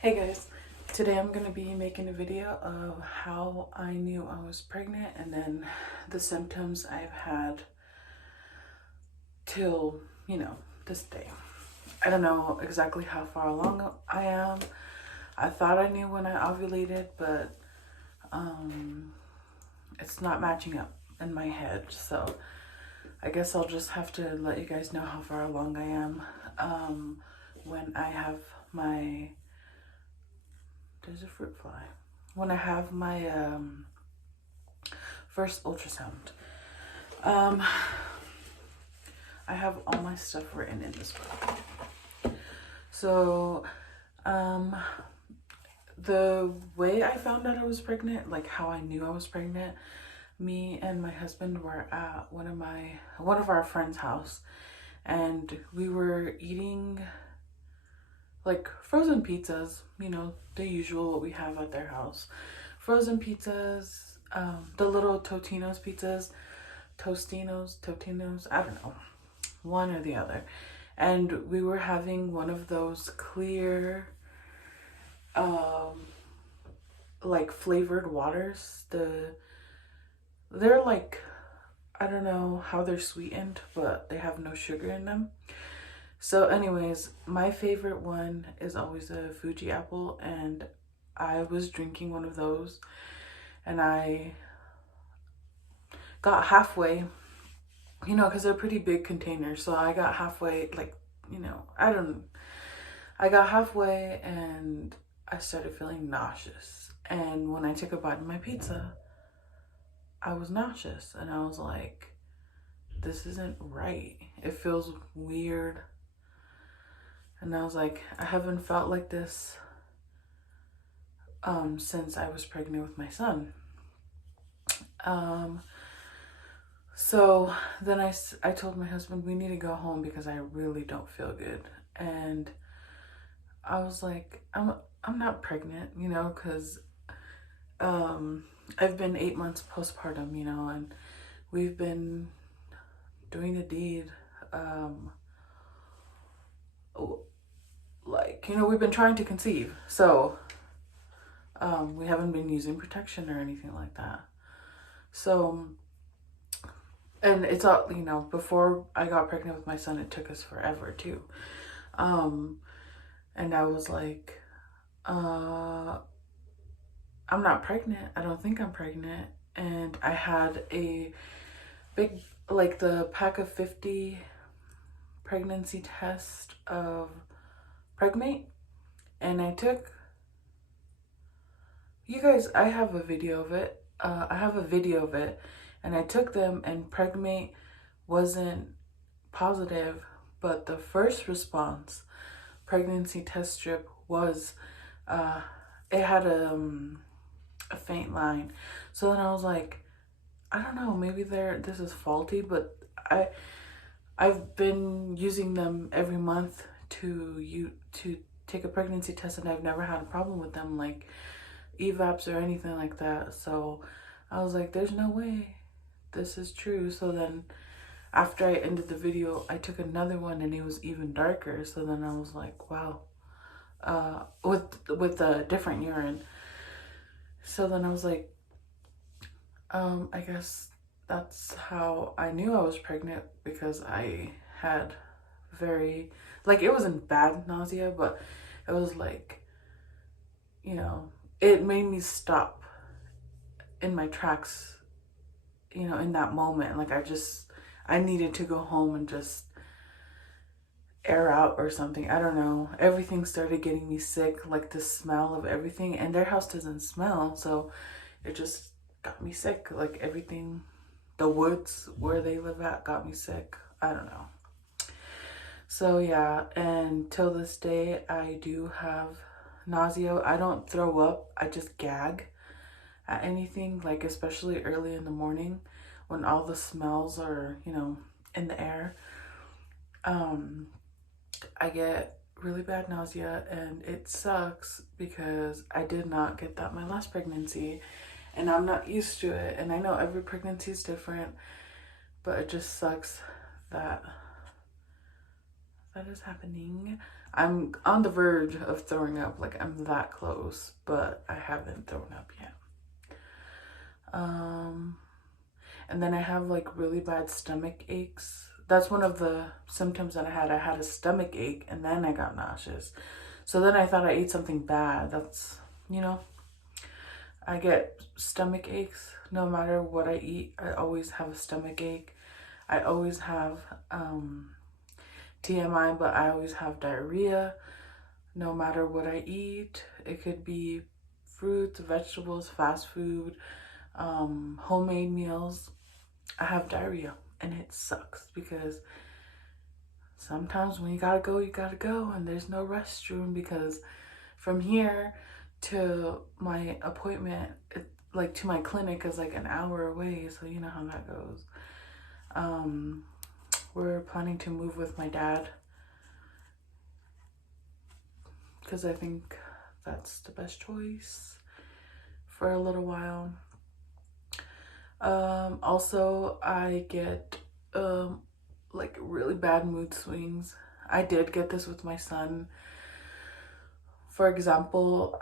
Hey guys, today I'm going to be making a video of how I knew I was pregnant and then the symptoms I've had till, this day. I don't know exactly how far along I am. I thought I knew when I ovulated, but it's not matching up in my head. So I guess I'll just have to let you guys know how far along I am when I have my... There's a fruit fly. When I have my first ultrasound. I have all my stuff written in this book. So, the way I found out I was pregnant, like how I knew I was pregnant, me and my husband were at one of our friends' house, and we were eating like frozen pizzas, the usual what we have at their house. Frozen pizzas, the little Totino's pizzas, Totinos, I don't know, one or the other. And we were having one of those clear, like flavored waters. They're like, I don't know how they're sweetened, but they have no sugar in them. So anyways, my favorite one is always a Fuji apple, and I was drinking one of those and I got halfway, because they're pretty big containers. So I got halfway, like, I got halfway and I started feeling nauseous. And when I took a bite of my pizza, I was nauseous and I was like, this isn't right. It feels weird. And I was like, I haven't felt like this since I was pregnant with my son. So then I told my husband, we need to go home because I really don't feel good. And I was like, I'm not pregnant, because I've been 8 months postpartum, and we've been doing the deed. We've been trying to conceive. So we haven't been using protection or anything like that. So, and it's all, before I got pregnant with my son, it took us forever too. And I was like, I'm not pregnant. I don't think I'm pregnant. And I had a big, like the pack of 50 pregnancy test of Pregmate. And I took, you guys, I have a video of it. And I took them and Pregmate wasn't positive, but the first response pregnancy test strip was, it had a faint line. So then I was like, I don't know, maybe this is faulty, but I've been using them every month to take a pregnancy test, and I've never had a problem with them, like EVAPs or anything like that. So I was like, there's no way this is true. So then after I ended the video, I took another one and it was even darker. So then I was like, wow, with a different urine. So then I was like, I guess that's how I knew I was pregnant, because I had very, like, it wasn't bad nausea, but it was like, it made me stop in my tracks, in that moment. Like I needed to go home and just air out or something. I don't know. Everything started getting me sick, like the smell of everything. And their house doesn't smell, so it just got me sick. Like everything, the woods where they live at got me sick. I don't know. So yeah, and till this day, I do have nausea. I don't throw up. I just gag at anything, like especially early in the morning when all the smells are, in the air. I get really bad nausea, and it sucks because I did not get that my last pregnancy, and I'm not used to it. And I know every pregnancy is different, but it just sucks that is happening. I'm on the verge of throwing up. Like, I'm that close, but I haven't thrown up yet. And then I have like really bad stomach aches. That's one of the symptoms that I had. I had a stomach ache and then I got nauseous. So then I thought I ate something bad. That's, you know, I get stomach aches no matter what I eat. I always have a stomach ache. I always have TMI, but I always have diarrhea no matter what I eat. It could be fruits, vegetables, fast food, homemade meals. I have diarrhea and it sucks because sometimes when you gotta go, and there's no restroom because from here to my appointment, like to my clinic is like an hour away, so you know how that goes. We're planning to move with my dad because I think that's the best choice for a little while. Also, I get like really bad mood swings. I did get this with my son. For example,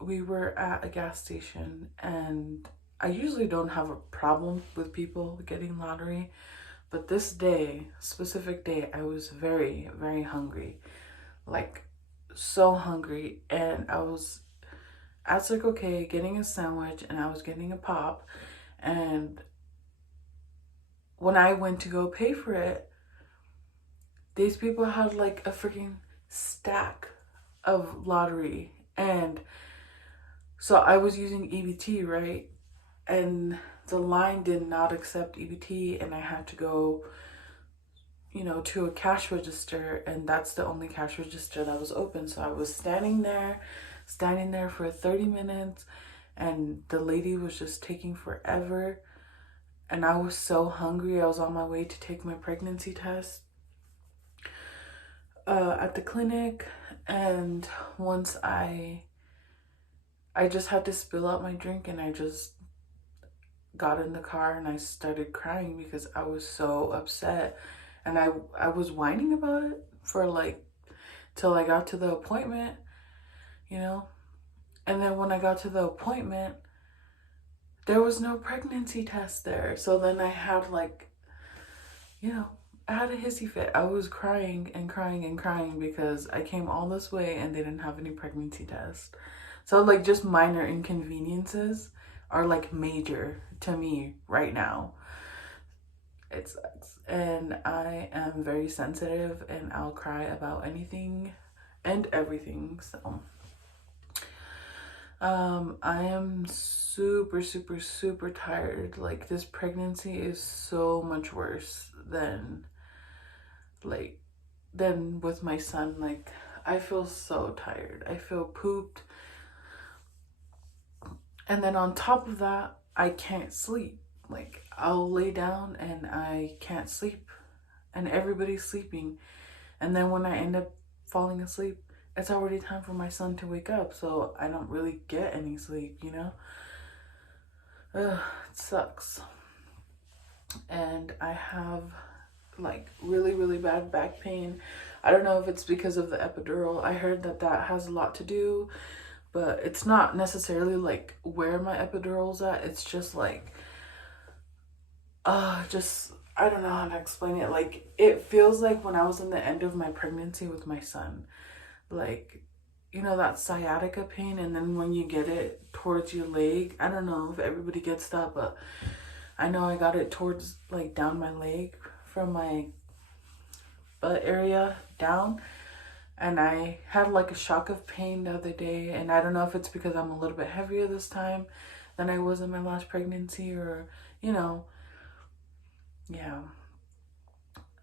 we were at a gas station, and I usually don't have a problem with people getting lottery, but this day, specific day, I was very, very hungry. Like, so hungry, and I was at Circle K getting a sandwich, and I was getting a pop, and when I went to go pay for it, these people had like a freaking stack of lottery, and so I was using EBT, right? And the line did not accept EBT, and I had to go, you know, to a cash register, and that's the only cash register that was open. So I was standing there for 30 minutes, and the lady was just taking forever. And I was so hungry. I was on my way to take my pregnancy test at the clinic, and once I just had to spill out my drink, and I just got in the car and I started crying because I was so upset, and I was whining about it for like till I got to the appointment, you know. And then when I got to the appointment, there was no pregnancy test there. So then I had like, you know, I had a hissy fit. I was crying and crying and crying because I came all this way and they didn't have any pregnancy test. So like just minor inconveniences are like major to me right now. It sucks. And I am very sensitive and I'll cry about anything and everything. So I am super, super, super tired. Like, this pregnancy is so much worse than with my son. Like, I feel so tired. I feel pooped. And then on top of that, I can't sleep. Like, I'll lay down and I can't sleep. And everybody's sleeping. And then when I end up falling asleep, it's already time for my son to wake up. So I don't really get any sleep, you know? Ugh, it sucks. And I have like really, really bad back pain. I don't know if it's because of the epidural. I heard that that has a lot to do, but it's not necessarily like where my epidural's at. It's just like, just, I don't know how to explain it. Like, it feels like when I was in the end of my pregnancy with my son, like, you know, that sciatica pain, and then when you get it towards your leg, I don't know if everybody gets that, but I know I got it towards like down my leg from my butt area down, and I had like a shock of pain the other day, and I don't know if it's because I'm a little bit heavier this time than I was in my last pregnancy, or, you know, yeah,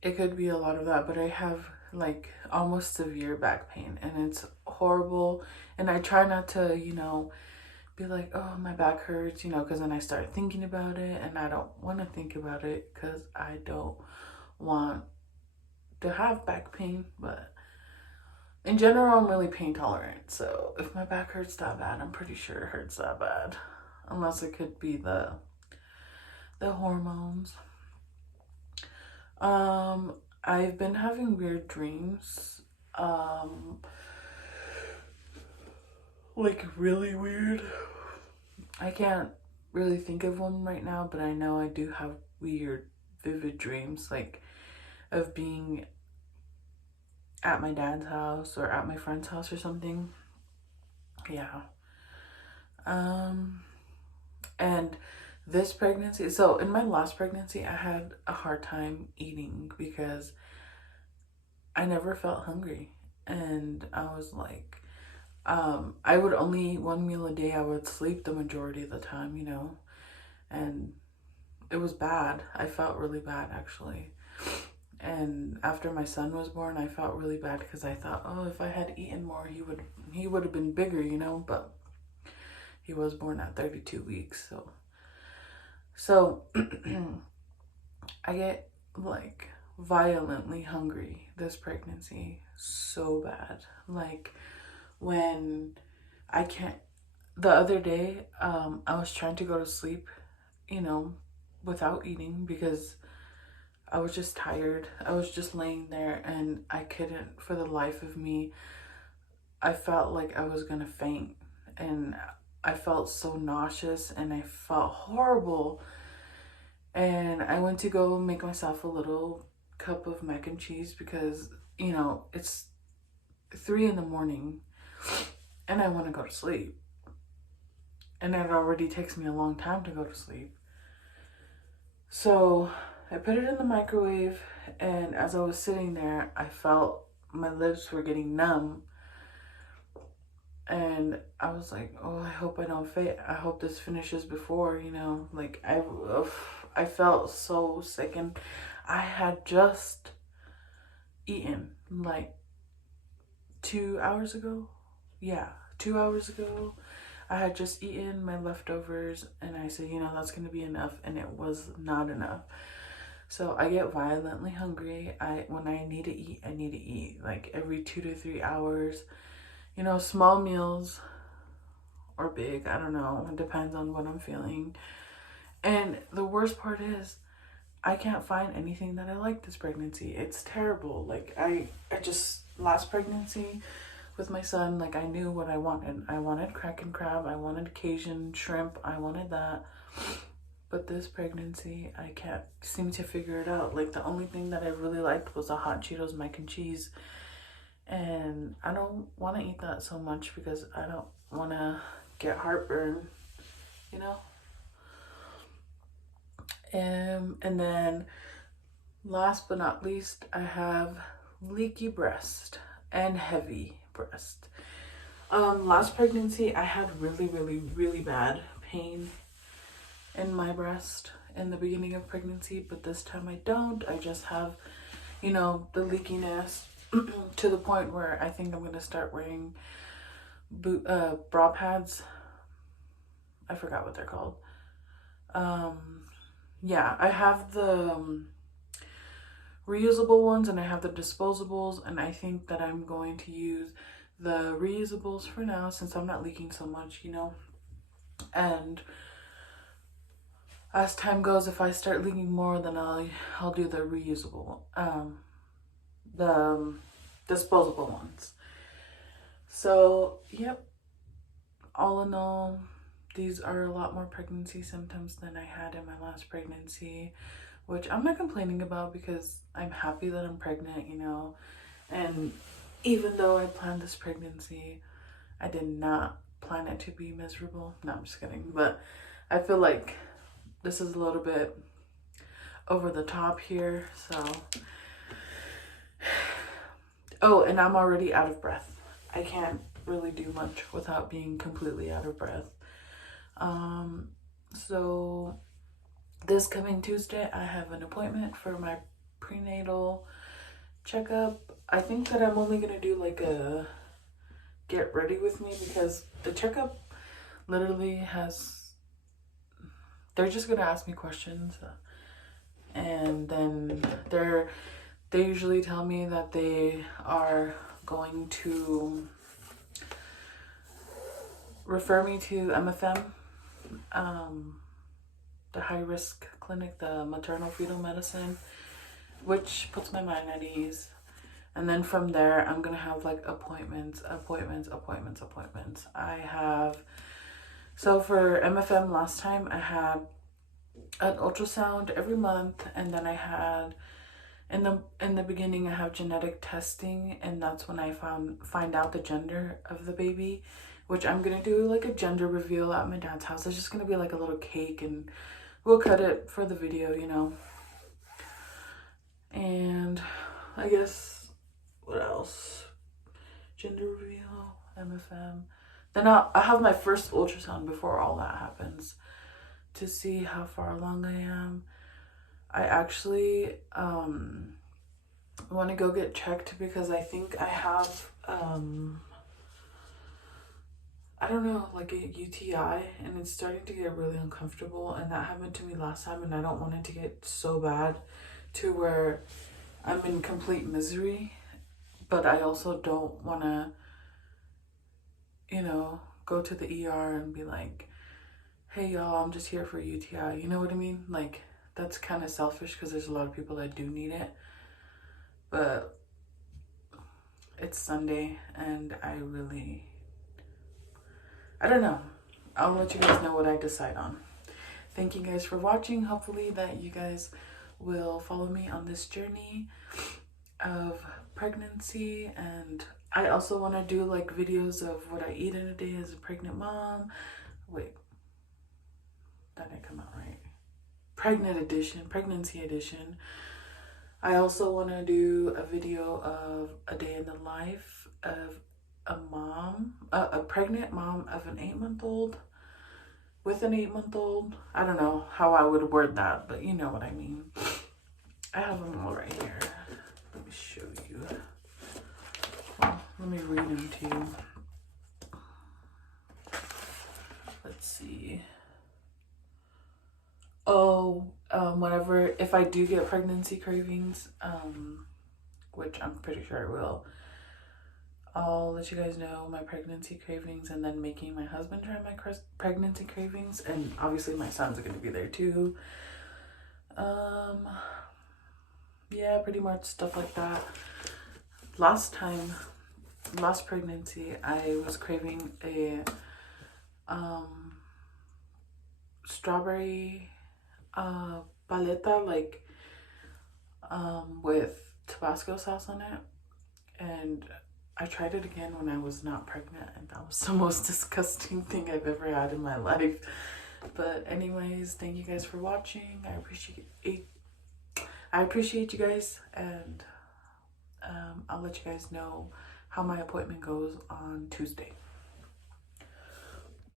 it could be a lot of that, but I have like almost severe back pain, and it's horrible. And I try not to, you know, be like, oh, my back hurts, you know, because then I start thinking about it, and I don't want to think about it because I don't want to have back pain. But in general, I'm really pain tolerant, so if my back hurts that bad, I'm pretty sure it hurts that bad, unless it could be the hormones. I've been having weird dreams. Um, like really weird. I can't really think of one right now, but I know I do have weird, vivid dreams, like of being at my dad's house or at my friend's house or something. Yeah. Um, and this pregnancy, so in my last pregnancy, I had a hard time eating because I never felt hungry. And I was like, I would only eat one meal a day. I would sleep the majority of the time, and it was bad. I felt really bad actually. And after my son was born, I felt really bad because I thought, oh, if I had eaten more, he would have been bigger, but he was born at 32 weeks, so I get like violently hungry this pregnancy so bad. Like when I can't the other day, I was trying to go to sleep, you know, without eating because I was just tired. I was just laying there and I couldn't, for the life of me, I felt like I was gonna faint. And I felt so nauseous and I felt horrible. And I went to go make myself a little cup of mac and cheese because, it's 3 in the morning and I want to go to sleep. And it already takes me a long time to go to sleep. So I put it in the microwave, and as I was sitting there, I felt my lips were getting numb. And I was like, oh, I hope I don't faint. I hope this finishes before, like I felt so sick. And I had just eaten like 2 hours ago. Yeah, 2 hours ago. I had just eaten my leftovers and I said, that's going to be enough. And it was not enough. So I get violently hungry. When I need to eat, I need to eat like every 2 to 3 hours. Small meals or big, I don't know. It depends on what I'm feeling. And the worst part is I can't find anything that I like this pregnancy. It's terrible. Like I just last pregnancy with my son, like I knew what I wanted. I wanted Kraken crab, I wanted Cajun shrimp, I wanted that. But this pregnancy, I can't seem to figure it out. Like the only thing that I really liked was a hot Cheetos mac and cheese. And I don't want to eat that so much because I don't want to get heartburn, you know? And then last but not least, I have leaky breast and heavy breast. Last pregnancy, I had really, really, really bad pain in my breast in the beginning of pregnancy, but this time I don't. I just have, the leakiness to the point where I think I'm going to start wearing bra pads. I forgot what they're called. Yeah, I have the reusable ones and I have the disposables, and I think that I'm going to use the reusables for now since I'm not leaking so much, and as time goes, if I start leaking more, then I'll do the reusable, the disposable ones. So yep, all in all, these are a lot more pregnancy symptoms than I had in my last pregnancy, which I'm not complaining about because I'm happy that I'm pregnant, and even though I planned this pregnancy, I did not plan it to be miserable. No, I'm just kidding. But I feel like this is a little bit over the top here. So, oh, and I'm already out of breath. I can't really do much without being completely out of breath. So this coming Tuesday, I have an appointment for my prenatal checkup. I think that I'm only gonna do like a get ready with me because the checkup literally they're just gonna ask me questions, and then they usually tell me that they are going to refer me to MFM, the high risk clinic, the maternal fetal medicine. which puts my mind at ease. And then from there, I'm gonna have like appointments. I have, so for MFM last time, I had an ultrasound every month, and then I had in the beginning I have genetic testing, and that's when I find out the gender of the baby, which I'm gonna do like a gender reveal at my dad's house. It's just gonna be like a little cake, and we'll cut it for the video, you know. And I guess, what else? Gender reveal, MFM. Then I'll have my first ultrasound before all that happens to see how far along I am. I actually want to go get checked because I think I have, I don't know, like a UTI, and it's starting to get really uncomfortable, and that happened to me last time, and I don't want it to get so bad to where I'm in complete misery, but I also don't want to, you know, go to the ER and be like, hey y'all, I'm just here for UTI, you know what I mean? Like, that's kind of selfish because there's a lot of people that do need it, but it's Sunday and I don't know. I'll let you guys know what I decide on. Thank you guys for watching. Hopefully that you guys will follow me on this journey of pregnancy, and I also want to do like videos of what I eat in a day as a pregnant mom. Wait, that didn't come out right. Pregnancy edition. I also want to do a video of a day in the life of a pregnant mom of an 8-month-old with an 8-month-old. I don't know how I would word that, but you know what I mean. I have them all right here. Let me show you. Well, let me read them to you. Let's see. Oh, whenever, if I do get pregnancy cravings, which I'm pretty sure I will, I'll let you guys know my pregnancy cravings, and then making my husband try my pregnancy cravings, and obviously my son's gonna be there too. Yeah, pretty much stuff like that. Last pregnancy, I was craving a strawberry paleta, like with Tabasco sauce on it, and I tried it again when I was not pregnant, and that was the most disgusting thing I've ever had in my life. But anyways, thank you guys for watching. I appreciate you guys, and I'll let you guys know how my appointment goes on Tuesday.